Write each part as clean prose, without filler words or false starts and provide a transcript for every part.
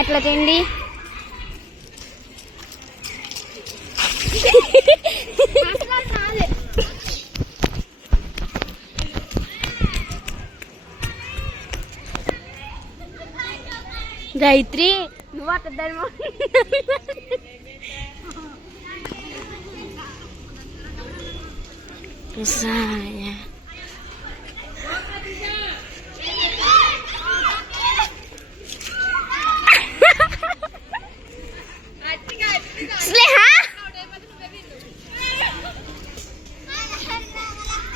ఎట్లా తిండి గాయత్రి నువ్వు అట్లా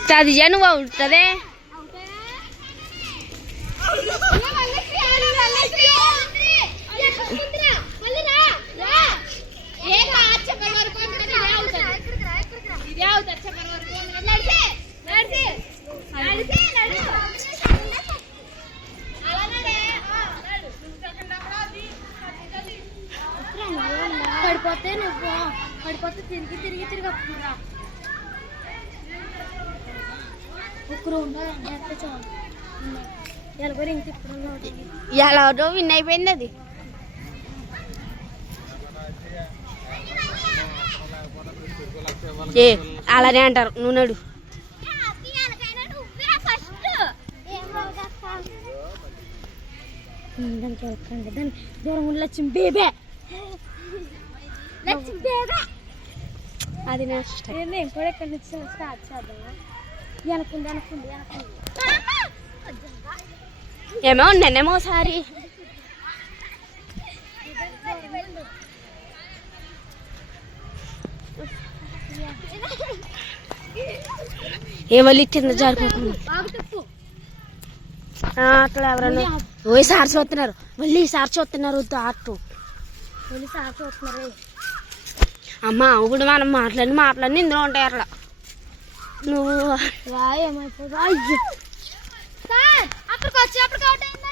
చదివా నువ్వు అవుతుందే పడిపోతే నువ్వు పడిపోతే తిరిగి తిరిగి తిరిగి వస్తుందా ఒక్కరు ఉండాలంటే చాలు ఎలాగో ఇంక ఇప్పుడు ఎలాగో విన్ అయిపోయింది అది ఏ అలానే అంటారు నువ్వు నడు దాని దూరం లక్ష్మి బేబే అది నెక్స్ట్ నేను కూడా ఎక్కడి నుంచి స్టార్ట్ చేద్దామా వెనకుంది వెనకుంది వెనకుంది ఏమో ఉన్నానేమో సారి ఏమల్లి కింద జారిపోతుంది అట్లా ఎవరన్నా ఓ సార్ చూస్తున్నారు మళ్ళీ సార్ చూస్తున్నారు ఆటో మళ్ళీ సార్ చూస్తున్నారు అమ్మా ఇప్పుడు మనం మాట్లాడి ఇందులో ఉంటాయి అట్లా నువ్వు ఏమైపోతుందో అయ్యో సార్ అప్పటికి వచ్చి అప్పటికి అవుట్